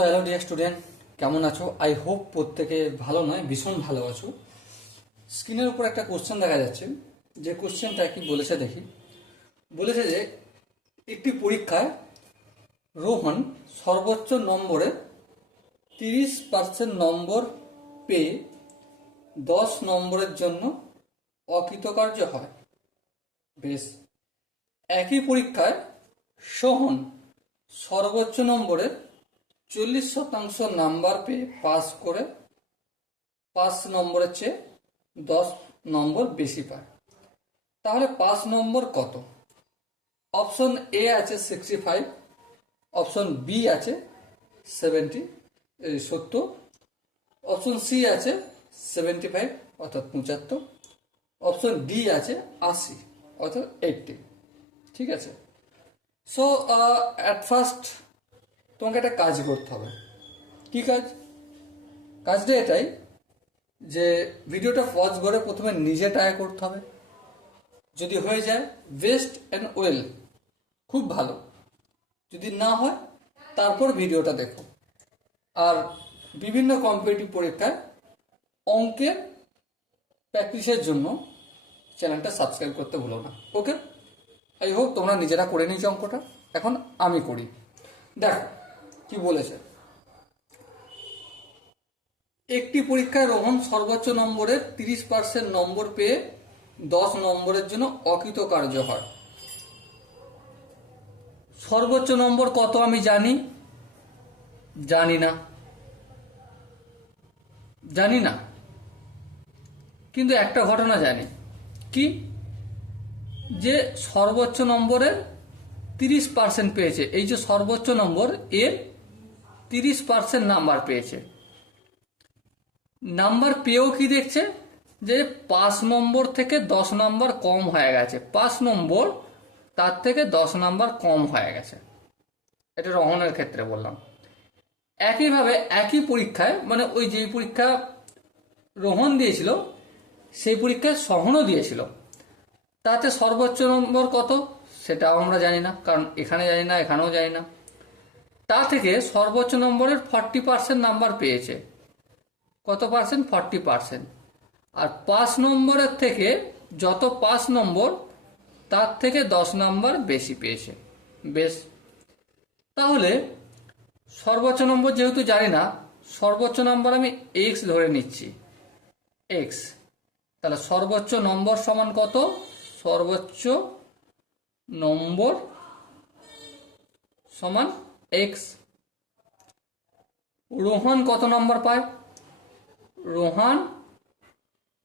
Hello dear student, কেমন আছো? I hope প্রত্যেকে ভালো নয়, ভীষণ ভালো আছো। স্ক্রিনের উপর একটা কোশ্চেন দেখা যাচ্ছে, যে কোশ্চেনটা কি বলেছে দেখি। বলেছে যে একটি পরীক্ষায় রোহন সর্বোচ্চ নম্বরে 30% নম্বর পেয়ে 10 নম্বরের জন্য অকৃতকার্য হয়। বেশ। একই পরীক্ষায় সোহন সর্বোচ্চ নম্বরে 40% নাম্বার পেয়ে পাস করে 5 নম্বরের চেয়ে 10 নম্বর বেশি পায়। তাহলে 5 নম্বর কত? অপশন এ আছে 65, অপশন বি আছে 70, অপশন সি আছে 75 অর্থাৎ 75, অপশন ডি আছে 80 অর্থাৎ 80। ঠিক আছে। সো অ্যাট ফার্স্ট তোমাকে একটা কাজ করতে হবে। কি কাজ? কাজটা এটাই যে ভিডিওটা পজ করে প্রথমে নিজে ট্রাই করতে হবে। যদি হয়ে যায় বেস্ট অ্যান্ড ওয়েল, খুব ভালো। যদি না হয় তারপর ভিডিওটা দেখো। আর বিভিন্ন কম্পিটিটিভ পরীক্ষায় অঙ্কের প্র্যাকটিসের জন্য চ্যানেলটা সাবস্ক্রাইব করতে ভুলো না। ওকে, আই হোপ তোমরা নিজেরা করে নিয়েছো অঙ্কটা। এখন আমি করি। দেখো কি বলেছে। একটি পরীক্ষায় রোহন সর্বোচ্চ নম্বরের 30% নম্বর পেয়ে 10 নম্বরের জন্য অকৃতকার্য হয়। সর্বোচ্চ নম্বর কত আমি জানি? জানি না, কিন্তু একটা ঘটনা জানি। কি? যে সর্বোচ্চ নম্বরের 30% পেয়েছে। এই যে সর্বোচ্চ নম্বর, এর 30% নাম্বার পেয়েছে। নাম্বার পেয়েও কি দেখছে? যে 5 নম্বর থেকে 10 নম্বর কম হয়ে গেছে। 5 নম্বর তার থেকে 10 নম্বর কম হয়ে গেছে। এটা রোহনের ক্ষেত্রে বললাম। একইভাবে একই পরীক্ষায়, মানে ওই যে পরীক্ষা রোহন দিয়েছিল সেই পরীক্ষায় সোহনও দিয়েছিল। তাতে সর্বোচ্চ নম্বর কত সেটাও আমরা জানি না, কারণ এখানে জানি না, এখানেও জানি না। তা থেকে সর্বোচ্চ নম্বরের 40% নাম্বার পেয়েছে। কত পার্সেন্ট? 40%। আর 5 নম্বরের থেকে যত 5 নম্বর তার থেকে 10 নম্বর বেশি পেয়েছে। বেশ, তাহলে সর্বোচ্চ নম্বর যেহেতু জানি না, সর্বোচ্চ নম্বর আমি এক্স ধরে নিচ্ছি। এক্স, তাহলে সর্বোচ্চ নম্বর সমান কত? সর্বোচ্চ নম্বর সমান এক্স। রোহন কত নম্বর পায়? রোহন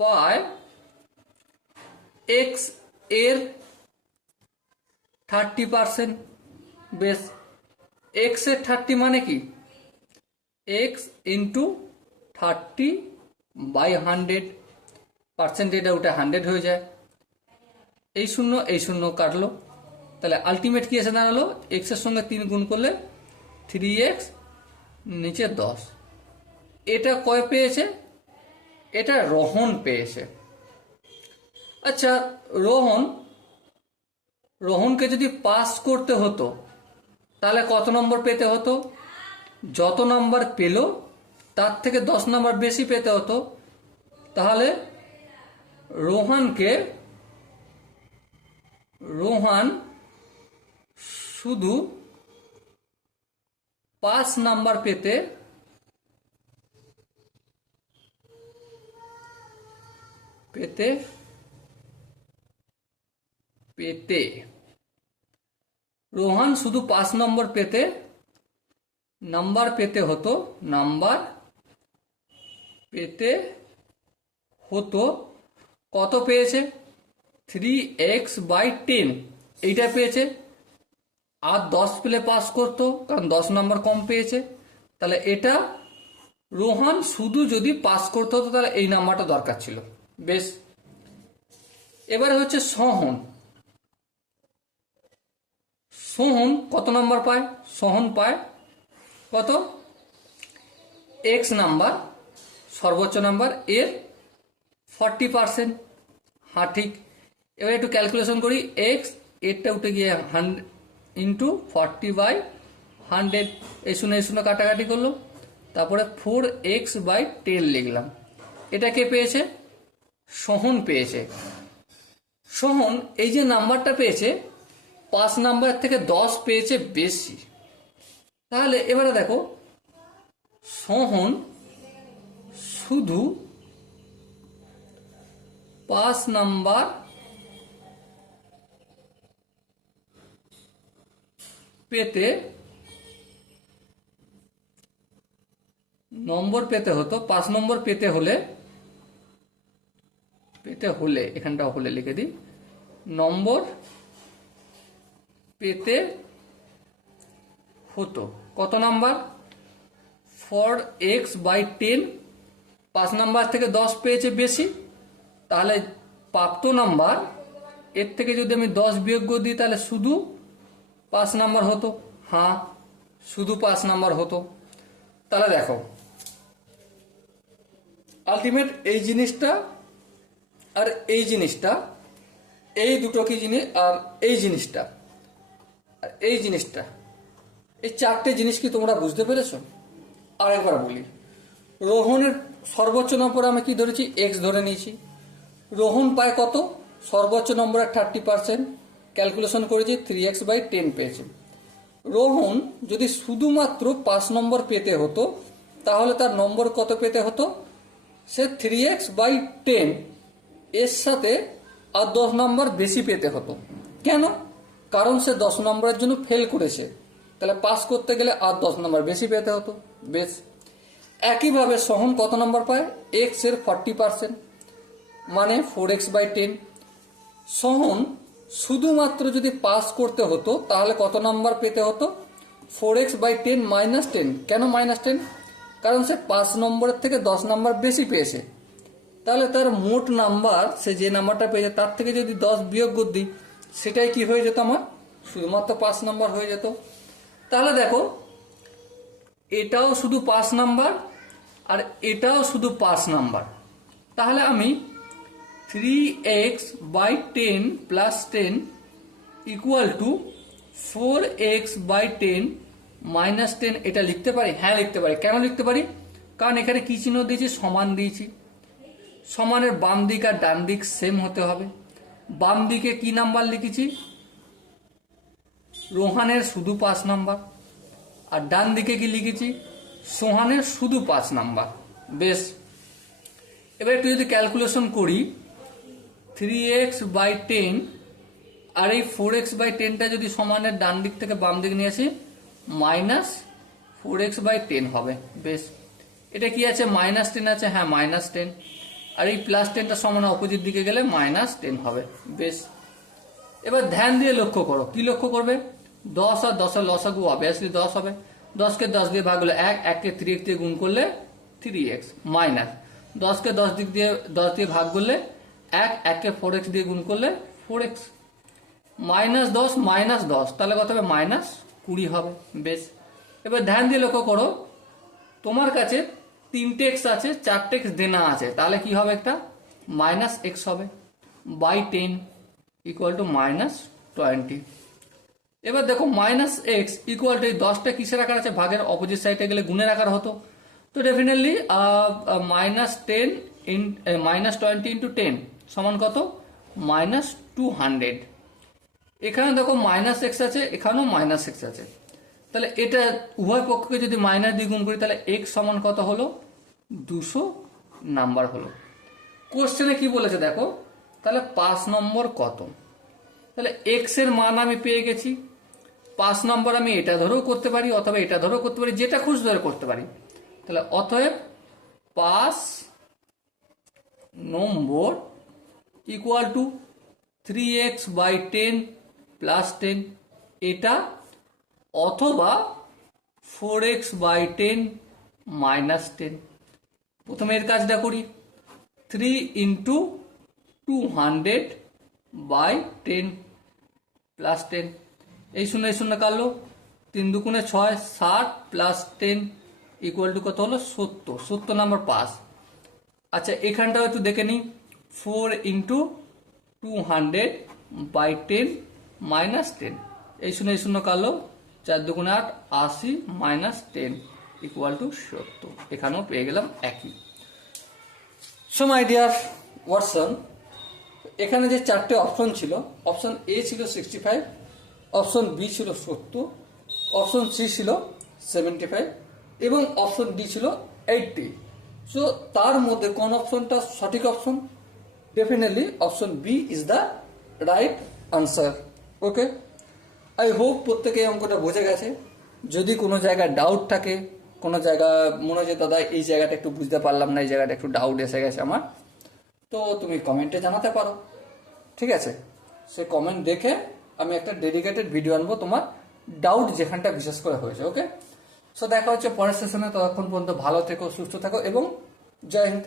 পায় এক্স এর 30%। বেশ, এক্স এর 30 মানে কি? X into 30/100। পার্সেন্টেজটা ওটা 100 হয়ে যায়। এই শূন্য কাটলো। তাহলে আলটিমেট কি এসে দাঁড়ালো? এক্স এর সঙ্গে 3 গুণ করলে 3x, নিচে 10। এটা কয় পেয়েছে? এটা রোহন পেয়েছে। আচ্ছা, রোহনকে যদি পাস করতে হতো তাহলে কত নম্বর পেতে হতো? যত নম্বর পেল তার থেকে 10 নম্বর বেশি পেতে হতো। তাহলে রোহন শুধু 5 নাম্বার পেতে রোহন শুধু 5 নম্বর নাম্বার পেতে হতো। কত পেয়েছে? 3x/10 এইটা পেয়েছে। আর 10 পেলে পাস করতো, কারণ 10 নম্বর কম পেয়েছে। তাহলে এটা রোহন শুধু যদি পাস করতে হতো তাহলে এই নাম্বারটা দরকার ছিল। বেশ, এবারে হচ্ছে সোহন কত নাম্বার পায়? সোহন পায় কত? এক্স নাম্বার, সর্বোচ্চ নাম্বার, এর 40%। হ্যাঁ, ঠিক। এবার একটু ক্যালকুলেশন করি। এক্স এরটা উঠে গিয়ে ইন্টু 40/100 100, এই শূন্য কাটাকাটি করলো, তারপরে 4x/10 লিখলাম। এটা কে পেয়েছে? সোহন পেয়েছে। সোহন এই যে নাম্বারটা পেয়েছে 5 নাম্বার থেকে 10 পেয়েছে বেশি। তাহলে এবারে দেখো সোহন শুধু 5 নাম্বার পেতে হতো, 5 নম্বর পেতে হলে এখানটা হলে লিখে দিই, নম্বর পেতে হতো কত নাম্বার? 4x/10, 5 নাম্বার থেকে 10 পেয়েছে বেশি, তাহলে প্রাপ্ত নাম্বার এর থেকে যদি আমি 10 বিয়োগ করে দিই তাহলে শুধু 5 নাম্বার হতো। হ্যাঁ, শুধু 5 নাম্বার হতো। তাহলে দেখো আলটিমেট এই জিনিসটা আর এই জিনিসটা, এই দুটো কি জিনিস, আর এই জিনিসটা আর এই জিনিসটা, এই চারটে জিনিস কি তোমরা বুঝতে পেরেছো? আরেকবার বলি, রোহনের সর্বোচ্চ নম্বর আমি কি ধরেছি? এক্স ধরে নিয়েছি। রোহন পায় কত? সর্বোচ্চ নম্বরের 30%, ক্যালকুলেশন করেছি 3x/10 পেয়েছে। রোহন যদি শুধুমাত্র 5 নম্বর পেতে হতো তাহলে তার নম্বর কত পেতে হতো? সে 3x/10 এর সাথে আর 10 নম্বর বেশি পেতে হতো। কেন? কারণ সে 10 নম্বরের জন্য ফেল করেছে, তাহলে পাস করতে গেলে আর 10 নম্বর বেশি পেতে হতো। বেশ, একইভাবে সোহন কত নম্বর পায়? এক্স এর 40%, মানে 4x/10। সোহন শুধুমাত্র যদি পাস করতে হতো তাহলে কত নাম্বার পেতে হতো? 4x/10 -10। কেন -10? কারণ সে 5 নম্বরের থেকে 10 নাম্বার বেশি পেয়েছে। তাহলে তার মোট নাম্বার, সে যে নাম্বারটা পেয়েছে তার থেকে যদি 10 বিয়োগ করে দিই, সেটাই কি হয়ে যেত আমার? শুধুমাত্র 5 নাম্বার হয়ে যেত। তাহলে দেখো এটাও শুধু 5 নাম্বার আর এটাও শুধু 5 নাম্বার। তাহলে আমি 3x/10 + 10 = 4x/10 - 10 এটা লিখতে পারি? হ্যাঁ লিখতে পারি। কেন লিখতে পারি? কারণ এখানে কি চিহ্ন দিয়েছি? সমান দিয়েছি। সমানের বাম দিক আর ডান দিক সেম হতে হবে। বাম দিকে কি নাম্বার লিখেছি? রোহানের শুধু 5 নাম্বার। আর ডান দিকে কি লিখেছি? সোহানের শুধু 5 নাম্বার। বেশ, এবার একটু যদি ক্যালকুলেশন করি, 3x/10 আর এই 4x/10টা যদি সমানের ডান দিক থেকে বাম দিক নিয়ে আসি, -4x/10 হবে। বেশ, এটা কি আছে? -10 আছে। হ্যাঁ, -10। আর এই +10টা সমান অপোজিট দিকে গেলে -10 হবে। বেশ, এবার ধ্যান দিয়ে লক্ষ্য করো। কি লক্ষ্য করবে? 10 আর 10 লসাগু অবভিয়াসলি 10 হবে। 10কে 10 দিয়ে ভাগ করলে 1, 1কে 3x দিয়ে গুণ করলে 3x, মাইনাস 10কে 10 দিয়ে ভাগ করলে 1, 1কে 4x দিয়ে গুণ করলে 4x, -10 -10, তাহলে কত হবে? -20 হবে। বেশ, এবার ধ্যান দিয়ে লক্ষ্য করো, তোমার কাছে 3টে x আছে, 4টে x দেনা আছে, তাহলে কি হবে? একটা -x হবে /10 = -20। এবার দেখো -x = এই 10টা কিসের আকার আছে? ভাগের অপোজিট সাইডে গেলে গুণের আকার হতো। তো ডেফিনেটলি -20 × 10 সমান কত? -200। এখানে দেখো -x আছে, এখানেও -x আছে। তাহলে এটা উভয় পক্ষকে যদি মাইনাস দিয়ে গুণ করি তাহলে x সমান কত হলো? 200 নাম্বার হলো। কোশ্চেনে কি বলেছে দেখো, তাহলে 5 নম্বর কত? তাহলে x এর মান আমি পেয়ে গেছি। 5 নম্বর আমি এটা ধরেও করতে পারি অথবা এটা ধরেও করতে পারি, যেটা খুশি ধরে করতে পারি। তাহলে অতএব 5 নম্বর = 3x/10 + 10 এটা, অথবা 4x/10 - 10। প্রথমে এর কাজটা করি। 3 × 200/10 + 10, এই 0 কাটলো, 3 × 2 = 6, 60 + 10 = কত হলো? 70। 70 নাম্বার পাস। আচ্ছা, এখানটাও একটু দেখে নিই। 4 × 200/10 - 10, এই 0 কাটলো, 4 দুগুণে 8, 80 মাইনাস 10 ইকুয়াল টু 70। এখানেও পেয়ে গেলাম একই। সো মাই ডিয়ার ওয়াটসন, এখানে যে 4টে অপশন ছিল, অপশন এ ছিল 65, অপশন বি ছিল 70, অপশন সি ছিল 75 এবং অপশন ডি ছিল 80। সো তার মধ্যে কোন অপশনটা সঠিক option? Definitely option B is the right answer. Okay, I hope প্রত্যেকে এই অঙ্কটা বোঝা গেছে। যদি কোনো জায়গায় ডাউট থাকে, কোনো জায়গা মনে হচ্ছে দাদা এই জায়গাটা একটু বুঝতে পারলাম না, এই জায়গাটা একটু ডাউট এসে গেছে আমার, তো তুমি কমেন্টে জানাতে পারো। ঠিক আছে, সে কমেন্ট দেখে আমি একটা ডেডিকেটেড ভিডিও আনবো তোমার ডাউট যেখানটা বিশেষ করে হয়েছে। ওকে, সো দেখা হচ্ছে পরের সেশনে। ততক্ষণ পর্যন্ত ভালো থেকো, সুস্থ থাকো এবং জয় হিন্দ।